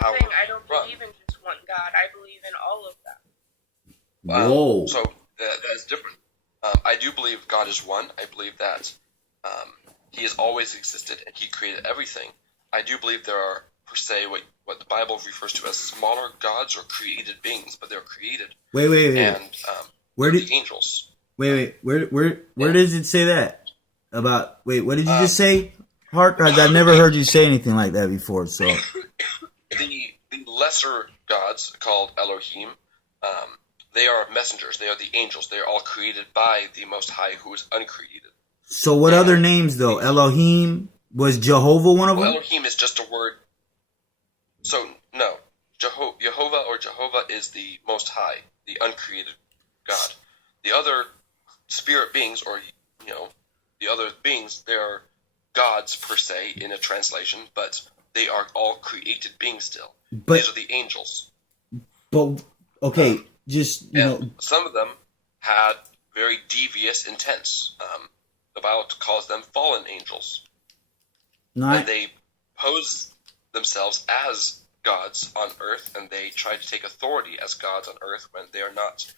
the thing. I don't believe in just one God. I believe in all of them. Whoa. So that is different. I do believe God is one. I believe that He has always existed and He created everything. I do believe there are, per se, what the Bible refers to as smaller gods or created beings, but they're created. Wait. And Where did the angels? Where does it say that about? Wait, what did you just say, Hart? Because I've never heard you say anything like that before. So the lesser gods called Elohim, they are messengers. They are the angels. They are all created by the Most High, who is uncreated. So what other names though? Elohim, was Jehovah one of them? Elohim is just a word. So no, Jehovah or Jehovah is the Most High, the uncreated God. The other spirit beings, or the other beings, they are gods per se in a translation, but they are all created beings still. These are the angels. But okay, just some of them had very devious intents. The Bible calls them fallen angels. And they pose themselves as gods on earth, and they try to take authority as gods on earth when they are not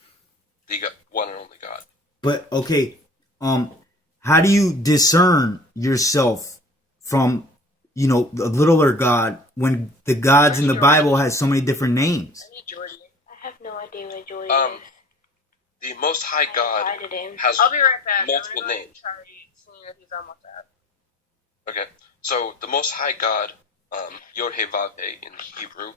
the one and only God. But okay, how do you discern yourself from a littler God when the gods in the Bible has so many different names? I have no idea where Jordan is. The Most High God has I'll be right back. multiple names. Okay, so the Most High God, Yod-Heh-Vav-Heh in Hebrew,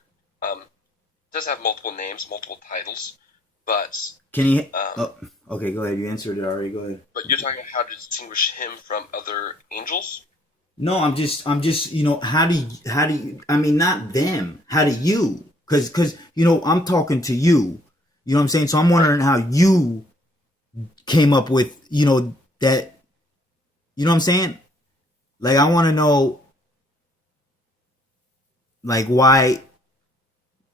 does have multiple names, multiple titles, but can he? Okay, go ahead. You answered it already. Go ahead. But you're talking about how to distinguish him from other angels? No, I'm just how do you? I mean, not them. How do you? Because I'm talking to you. You know what I'm saying? So I'm wondering how you came up with that. You know what I'm saying? Like, I want to know, like, why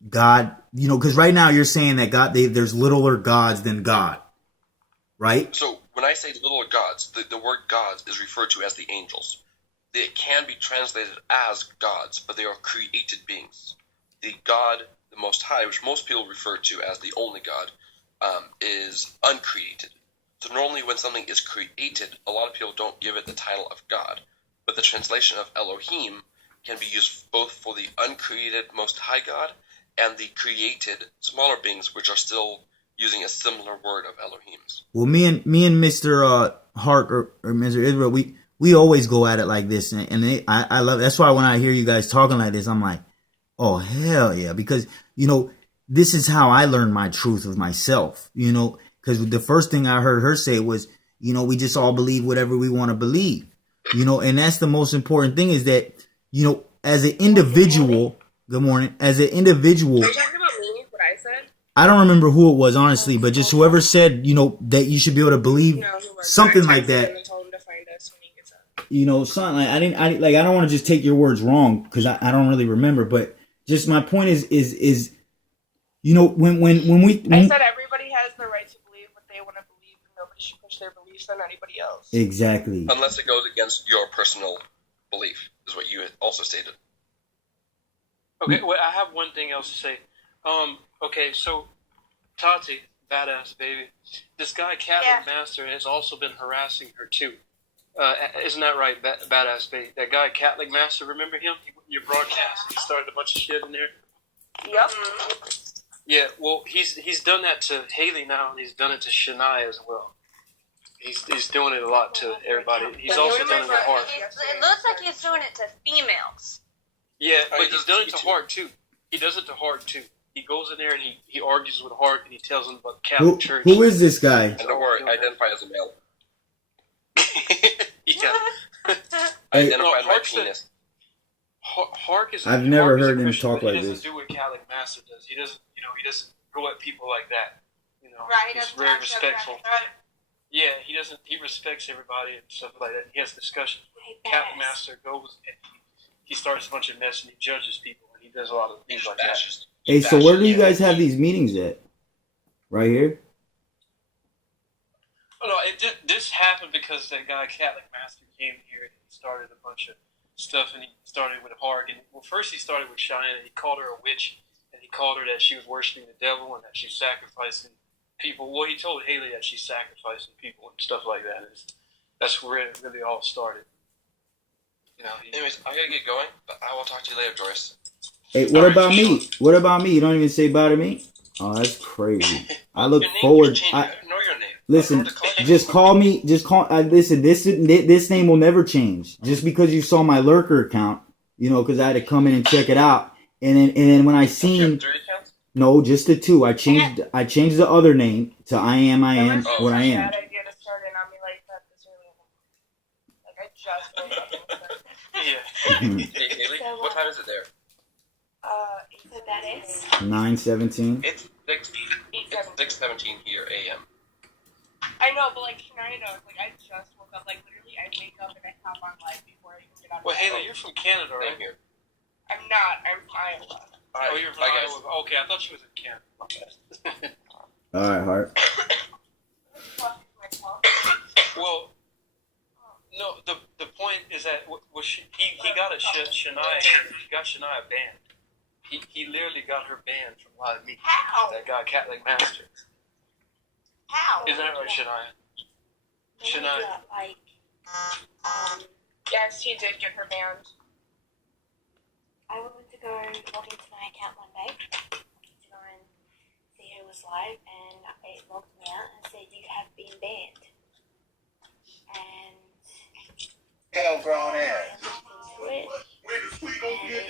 God, because right now you're saying that God, there's littler gods than God, right? So when I say littler gods, the word gods is referred to as the angels. They can be translated as gods, but they are created beings. The God, the Most High, which most people refer to as the only God, is uncreated. So normally when something is created, a lot of people don't give it the title of God. But the translation of Elohim can be used both for the uncreated Most High God and the created smaller beings, which are still using a similar word of Elohim's. Well, me and Mr. Hart or Mr. Israel, we always go at it like this, and I love it. That's why when I hear you guys talking like this, I'm like, oh hell yeah, because this is how I learned my truth of myself. Because the first thing I heard her say was, we just all believe whatever we want to believe. And that's the most important thing is that, as an individual, good morning, as an individual. Are you talking about me, what I said? I don't remember who it was, honestly, but just whoever said, that you should be able to believe something like that. Something like, I don't want to just take your words wrong because I don't really remember, but just my point is, when I said everybody has the right to believe what they want to believe, and nobody should push their beliefs on anybody else. Exactly. Unless it goes against your personal belief, is what you had also stated. Okay, well, I have one thing else to say. Okay, so Tati, badass baby, this guy Catholic Master has also been harassing her too. Isn't that right, badass baby? That guy Catholic Master, remember him? Your broadcast, he started a bunch of shit in there. Yep. Yeah, well, he's done that to Haley now, and he's done it to Shania as well. He's doing it a lot to everybody. He's also done it to Hart. It looks like he's doing it to females. Yeah, but he's done it to Hart too. He does it to Hart too. He goes in there and he argues with Hart and he tells him about the Catholic Church. Who is this guy? And don't worry, identify as a male. Yeah. Identify as my penis. Hart is. I've never heard him Christian, talk like this. He this. doesn't do what Catholic Master does. He doesn't, he doesn't go at people like that. Right. He's very respectful. Yeah, he doesn't. He respects everybody and stuff like that. He has discussions. Catholic Master goes and he starts a bunch of mess and he judges people and he does a lot of things like that. Hey, so where do you guys have these meetings at? Right here? Oh, no, this happened because that guy Catholic Master came here and he started a bunch of stuff and he started with Hark, and first he started with Cheyenne, and he called her a witch, and he called her that she was worshiping the devil and that she's sacrificing people. Well, he told Haley that she's sacrificing people and stuff like that. That's where it really all started. You know. Anyways, I gotta get going, but I will talk to you later, Joyce. Hey, what about me? What about me? You don't even say bye to me? Oh, that's crazy. I look forward. Know your name. Listen, just call me. Just call. Listen, this name will never change. Just because you saw my lurker account, you know, because I had to come in and check it out, and then when I seen, no, just the two. I changed the other name to I am what I am. Bad idea to start in on me like that this early. Like I just woke up and Yeah. Hey, Haley, what time is it there? So that is. 9:17. It's 6:17 here a.m. I know, but like Shania knows, like I just woke up. Like literally, I wake up and I hop on live before I even get out of Well, bed. Haley, you're from Canada, right? Same here. I'm not. I'm from Iowa. Oh, you're from Bye, guys. Iowa. Okay, I thought she was in Canada. My bad. All right, Hart. Well, no. The point is that he got Shania banned. He literally got her banned from live media. How? That guy, Catholic Master. How? Isn't that right, Shania? Shania. Like, Yes, he did get her banned. I went to go log into my account one day to go and see who was live, and it logged me out and said you have been banned. And Hell grown ass. I looked into it,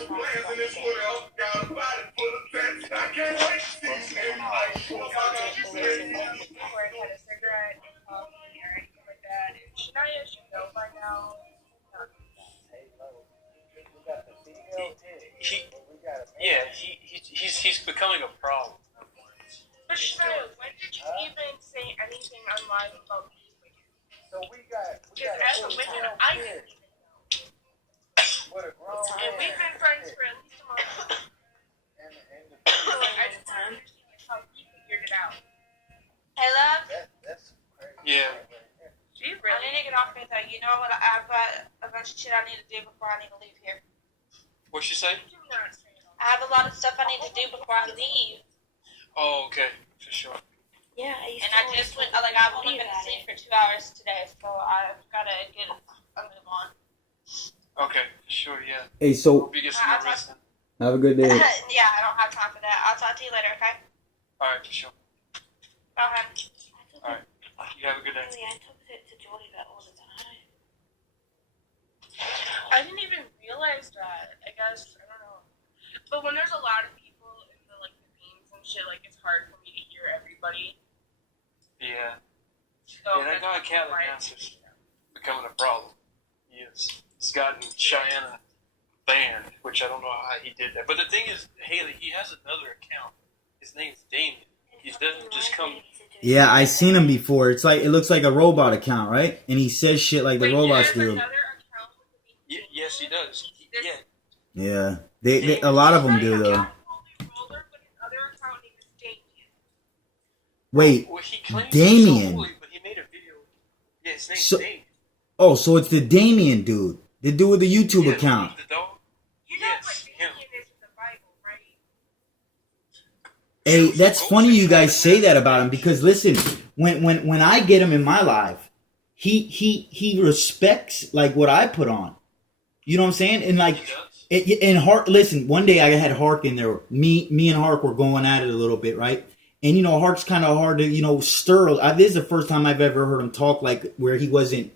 Before I had a cigarette and coffee or anything like that. And Shania should know by now. He's becoming a problem. But Shania, when did you even say anything on live about being wicked? So we got Because as a wicked, I didn't even know. And we've been friends for at least a month. So like, I just don't understand how he figured it out. hey love, that's crazy. Yeah. She I really need to get off here though. You know what? I've got a bunch of shit I need to do before I need to leave here. What'd she say? do not say it all. I have a lot of stuff I need to do before I leave. Oh, okay, for sure. Yeah, And I just went, like, I've only been asleep for 2 hours today, so I've got to get a move on. Okay, for sure, yeah. Hey, so Hope you get some more rest then. have a good day. Yeah, I don't have time for that. I'll talk to you later, okay? Alright, for sure. Okay. Alright. You have a good day. I talk to Jordy about all the time. I didn't even realize that. I guess I don't know. But when there's a lot of people in the like the themes and shit, like it's hard for me to hear everybody. Yeah. So Yeah, that guy Catholic Master's becoming a problem. He is. He's gotten Cheyenne banned, which I don't know how he did that. But the thing is, Haley, he has another account. His name's Damien. He doesn't just come. Yeah, I seen him before. It's like it looks like a robot account, right? And he says shit like the robots do. Yes, he does. Yeah. Yeah, they a lot of them do though. Wait, Well, he claims Damien. he's so holy, but he made a video. Yeah, his name's So- Damien. oh, so it's the Damien dude, the dude with the YouTube Yeah, account. The dog. You know Yes, what him. Damien is with the Bible, right? Hey, that's funny you guys say that about him because listen, when I get him in my life, he respects like what I put on. You know what I'm saying? And like. He does. And Hark, listen, one day I had Hark in there. Me and Hark were going at it a little bit, right? And, you know, Hark's kind of hard to, stir. This is the first time I've ever heard him talk like where he wasn't,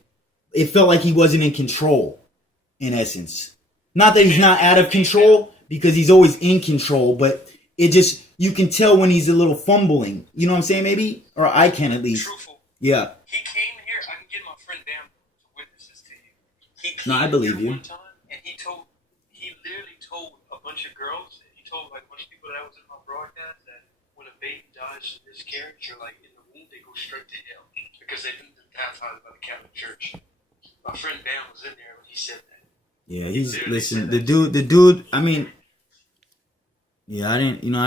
it felt like he wasn't in control, in essence. Not that he's not out of control, because he's always in control, but it just, you can tell when he's a little fumbling. You know what I'm saying, maybe? Or I can at least. Truthful. Yeah. He came here. I can get my friend Bam to witness this to you. He came No, I believe here you. one time, and he literally told a bunch of girls, he told like a bunch of people that was in my broadcast that when a baby dies from miscarriage or like in the womb, they go straight to hell because they've been baptized by the Catholic Church. My friend Bam was in there when he said that. Yeah, listen, the dude, I mean, yeah, I didn't know.